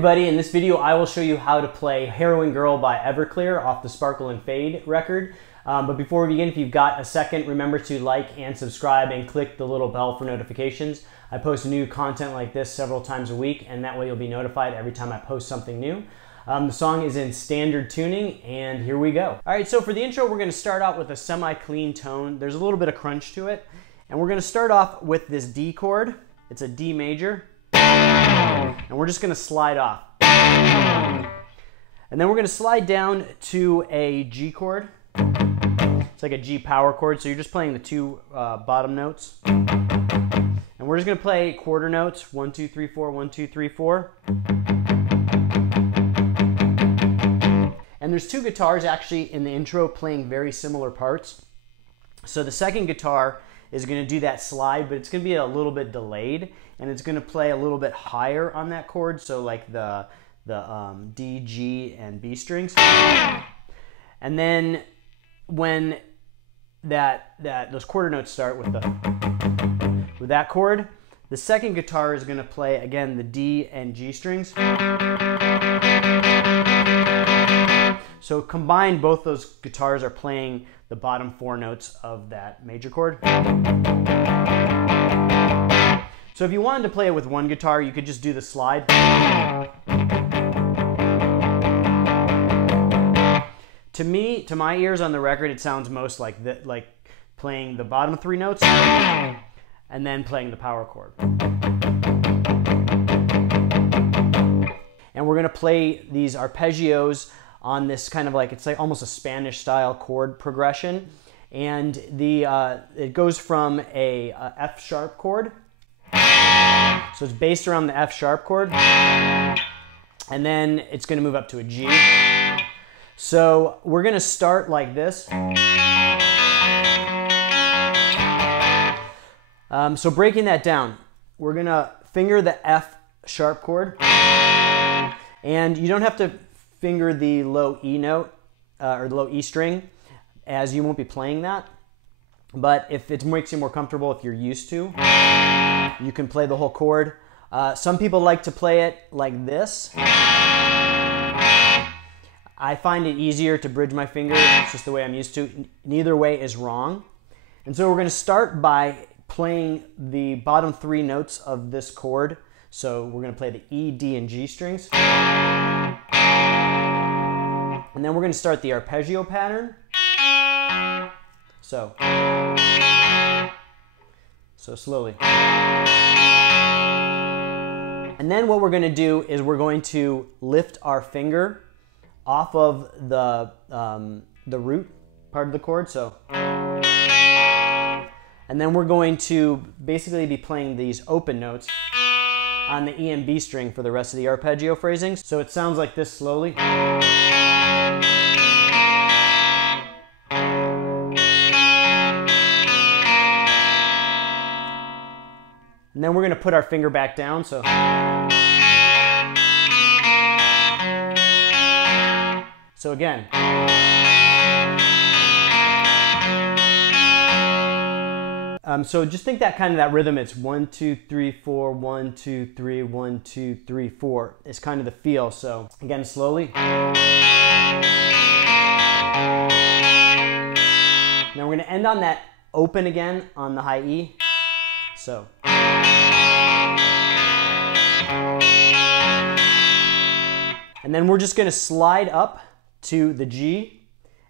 everybody, in this video I will show you how to play Heroin Girl by Everclear off the Sparkle and Fade record. But before we begin, if you've got a second, remember to like and subscribe and click the little bell for notifications. I post new content like this several times a week, and that way you'll be notified every time I post something new. The song is in standard tuning, and here we go. All right, so for the intro, we're going to start out with a semi-clean tone. There's a little bit of crunch to it, and we're going to start off with this D chord. It's a D major, and we're just going to slide off. And then we're going to slide down to a G chord. It's like a G power chord, so you're just playing the two bottom notes. And we're just going to play quarter notes, 1, 2, 3, 4, 1, 2, 3, 4. And there's two guitars actually in the intro playing very similar parts. So the second guitar is going to do that slide, but it's going to be a little bit delayed, and it's going to play a little bit higher on that chord, so like the D, G, and B strings. And then when those quarter notes start with that chord, the second guitar is going to play again the D and G strings. So combined, both those guitars are playing the bottom four notes of that major chord. So if you wanted to play it with one guitar, you could just do the slide. To me, to my ears on the record, it sounds most like playing the bottom three notes and then playing the power chord. And we're going to play these arpeggios on this kind of like, it's like almost a Spanish style chord progression. And it goes from a F sharp chord. So it's based around the F sharp chord. And then it's going to move up to a G. So we're going to start like this. So breaking that down, we're going to finger the F sharp chord. And you don't have to finger the low E note or the low E string, as you won't be playing that. But if it makes you more comfortable, if you're used to, you can play the whole chord. Some people like to play it like this. I find it easier to bridge my finger. It's just the way I'm used to. Neither way is wrong. And so we're going to start by playing the bottom three notes of this chord. So we're going to play the E, D, and G strings. And then we're going to start the arpeggio pattern. So slowly. And then what we're going to do is we're going to lift our finger off of the root part of the chord. So, and then we're going to basically be playing these open notes on the E and B string for the rest of the arpeggio phrasings. So it sounds like this slowly. And then we're going to put our finger back down. So again. So just think that kind of that rhythm. It's 1, 2, 3, 4, 1, 2, 3, 1, 2, 3, 4. It's kind of the feel. So again, slowly. Now we're going to end on that open again on the high E. So. And then we're just going to slide up to the G,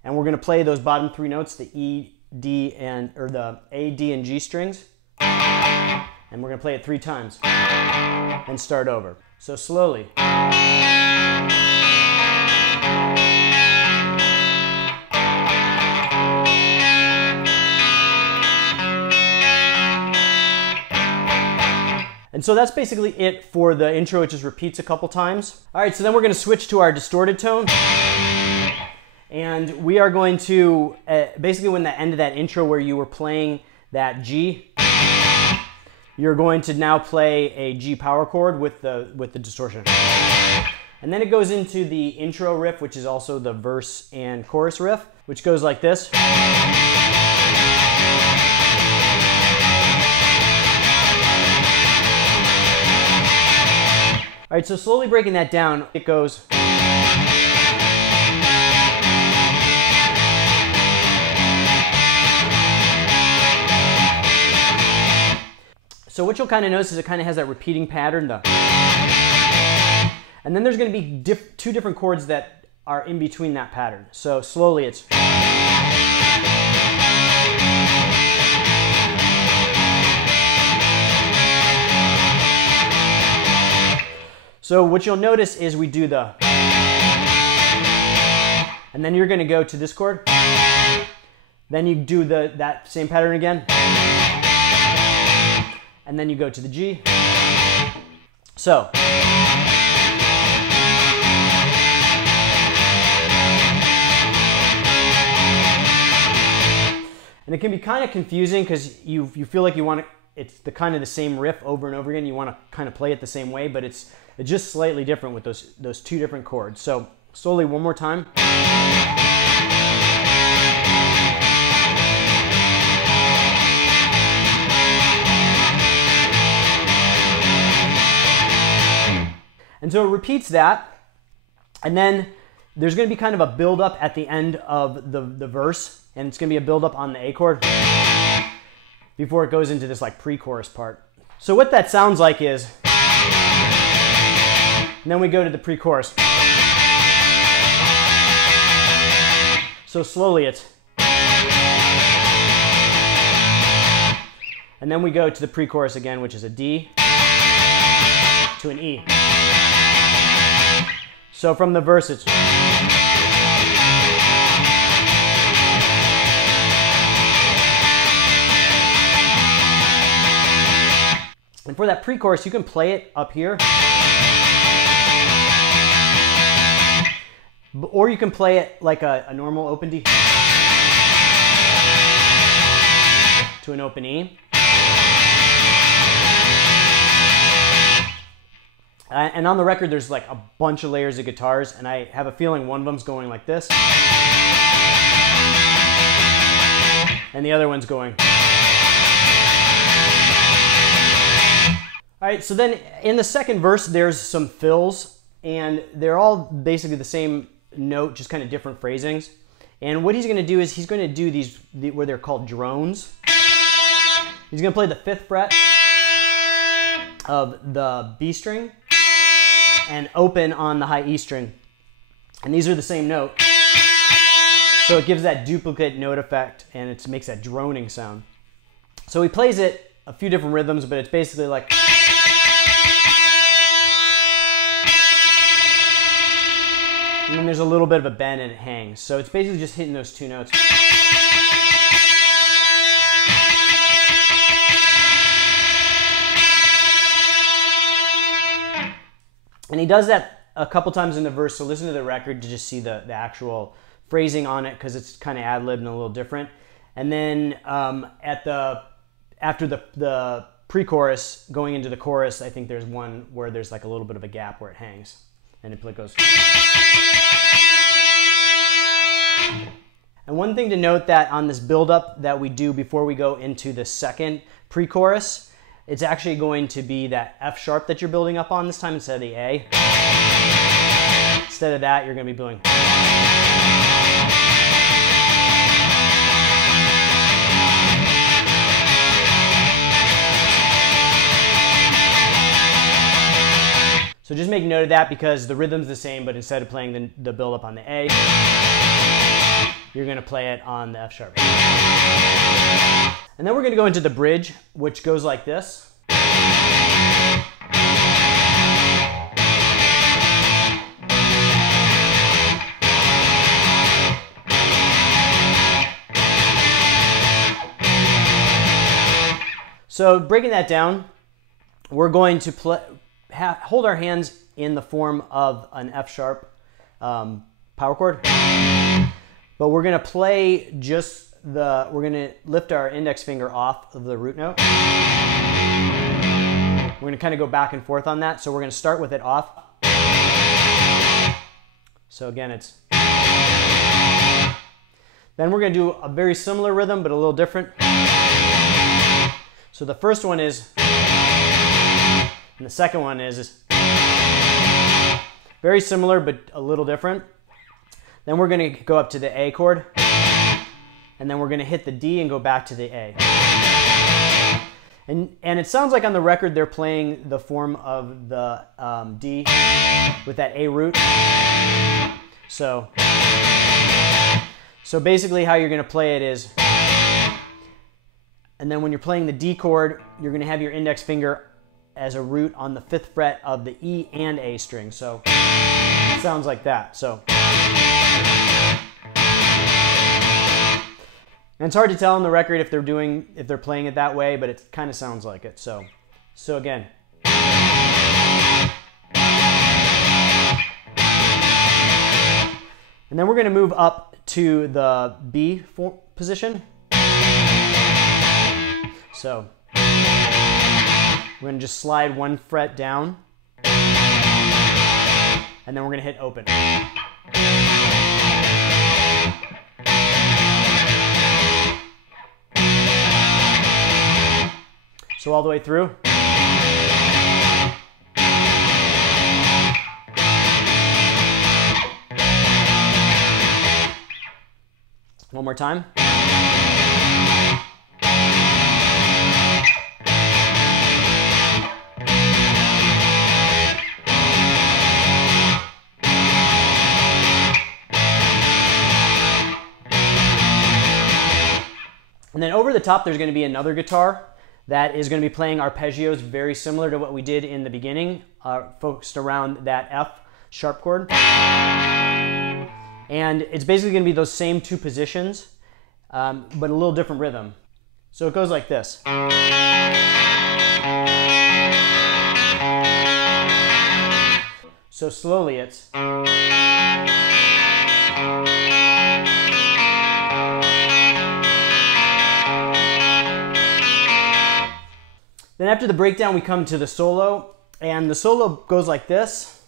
and we're going to play those bottom three notes, the E, D, or the A, D, and G strings. And we're going to play it 3 times and start over. So slowly. And so that's basically it for the intro. It just repeats a couple times. All right, so then we're going to switch to our distorted tone. And we are going to, basically when the end of that intro where you were playing that G, you're going to now play a G power chord with the distortion. And then it goes into the intro riff, which is also the verse and chorus riff, which goes like this. All right, so slowly breaking that down, it goes. So what you'll kind of notice is it kind of has that repeating pattern, and then there's going to be two different chords that are in between that pattern. So slowly it's. So what you'll notice is we do the, and then you're going to go to this chord, then you do that same pattern again, and then you go to the G. So. And it can be kind of confusing because you feel like you want to, it's the kind of the same riff over and over again. You want to kind of play it the same way, but it's just slightly different with those two different chords. So slowly one more time. And so it repeats that, and then there's going to be kind of a build-up at the end of the verse, and it's going to be a build-up on the A chord before it goes into this like pre-chorus part. So what that sounds like is, and then we go to the pre-chorus. So slowly it's, and then we go to the pre-chorus again, which is a D to an E. So from the verse it's, and for that pre-chorus you can play it up here, or you can play it like a normal open D to an open E. And on the record, there's like a bunch of layers of guitars, and I have a feeling one of them's going like this, and the other one's going. All right, so then in the second verse, there's some fills, and they're all basically the same note, just kind of different phrasings. And what he's going to do is he's going to do these, where they're called drones. He's going to play the 5th fret of the B string, and open on the high E string. And these are the same note. So it gives that duplicate note effect, and it makes that droning sound. So he plays it a few different rhythms, but it's basically like. And then there's a little bit of a bend and it hangs. So it's basically just hitting those two notes. And he does that a couple times in the verse, so listen to the record to just see the actual phrasing on it, because it's kind of ad-libbed and a little different. And then after the pre-chorus, going into the chorus, I think there's one where there's like a little bit of a gap where it hangs, and it goes. And one thing to note that on this build-up that we do before we go into the second pre-chorus, it's actually going to be that F sharp that you're building up on this time instead of the A. Instead of that, you're going to be doing. So just make note of that, because the rhythm's the same, but instead of playing the build up on the A, you're going to play it on the F sharp. And then we're going to go into the bridge, which goes like this. So breaking that down, we're going to hold our hands in the form of an F sharp power chord, but we're going to play just we're going to lift our index finger off of the root note. We're going to kind of go back and forth on that. So we're going to start with it off. So again, it's. Then we're going to do a very similar rhythm, but a little different. So the first one is, and the second one is. very similar, but a little different. Then we're going to go up to the A chord, and then we're going to hit the D and go back to the A. And it sounds like on the record they're playing the form of the D with that A root. So basically how you're going to play it is, and then when you're playing the D chord, you're going to have your index finger as a root on the 5th fret of the E and A string. So it sounds like that. So, and it's hard to tell on the record if they're playing it that way, but it kind of sounds like it. So again. And then we're going to move up to the B position. So we're going to just slide 1 fret down, and then we're going to hit open. So all the way through. One more time. And then over the top, there's going to be another guitar that is going to be playing arpeggios very similar to what we did in the beginning, focused around that F sharp chord. And it's basically going to be those same 2 positions, but a little different rhythm. So it goes like this. So slowly it's... Then after the breakdown, we come to the solo, and the solo goes like this.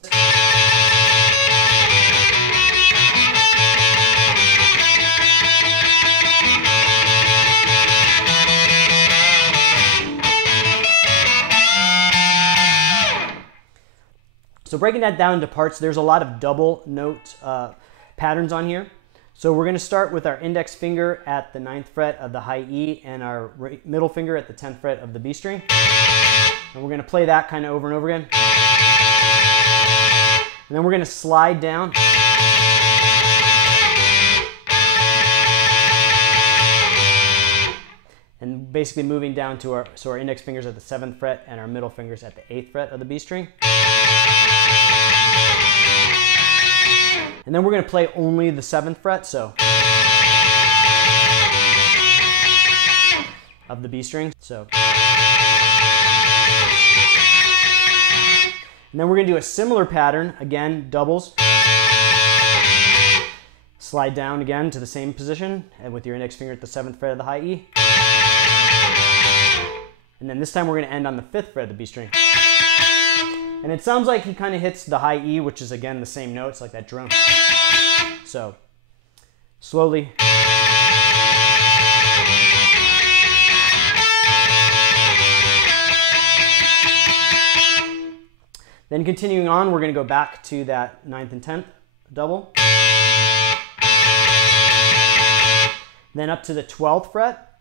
So breaking that down into parts, there's a lot of double note patterns on here. So we're going to start with our index finger at the 9th fret of the high E and our middle finger at the 10th fret of the B string. And we're going to play that kind of over and over again. And then we're going to slide down. And basically moving down to our index fingers at the 7th fret and our middle fingers at the 8th fret of the B string. And then we're going to play only the 7th fret, so, of the B string, so. And then we're going to do a similar pattern, again, doubles. Slide down again to the same position, and with your index finger at the 7th fret of the high E. And then this time we're going to end on the 5th fret of the B string. And it sounds like he kind of hits the high E, which is again the same notes, like that drone. So, slowly. Then continuing on, we're going to go back to that 9th and 10th double. Then up to the 12th fret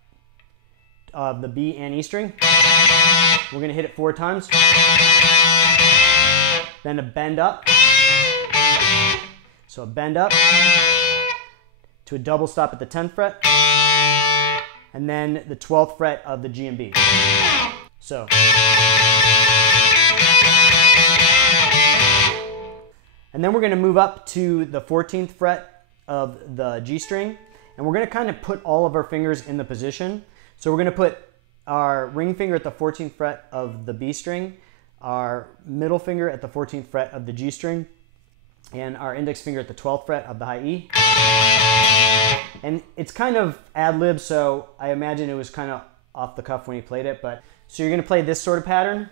of the B and E string. We're going to hit it 4 times. Then a bend up. So a bend up to a double stop at the 10th fret. And then the 12th fret of the G and B. So. And then we're going to move up to the 14th fret of the G string. And we're going to kind of put all of our fingers in the position. So we're going to put our ring finger at the 14th fret of the B string, our middle finger at the 14th fret of the G string, and our index finger at the 12th fret of the high E. And it's kind of ad-lib, so I imagine it was kind of off the cuff when he played it. But so you're going to play this sort of pattern.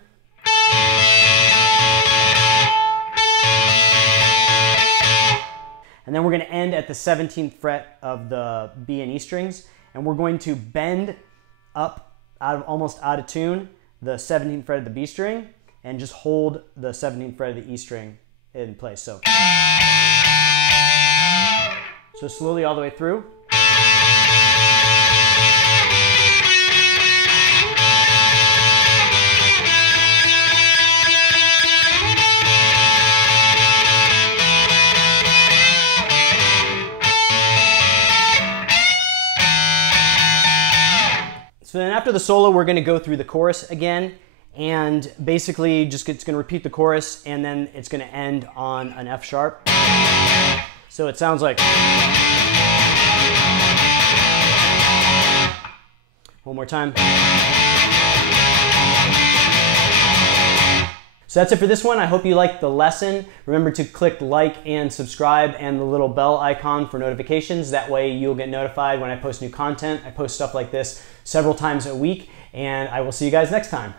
And then we're going to end at the 17th fret of the B and E strings, and we're going to bend up almost out of tune the 17th fret of the B string, and just hold the 17th fret of the E string in place. So slowly all the way through. So then after the solo, we're going to go through the chorus again, and basically it's going to repeat the chorus, and then it's going to end on an F sharp. So it sounds like. One more time. So that's it for this one. I hope you liked the lesson. Remember to click like and subscribe and the little bell icon for notifications. That way you'll get notified when I post new content. I post stuff like this several times a week, and I will see you guys next time.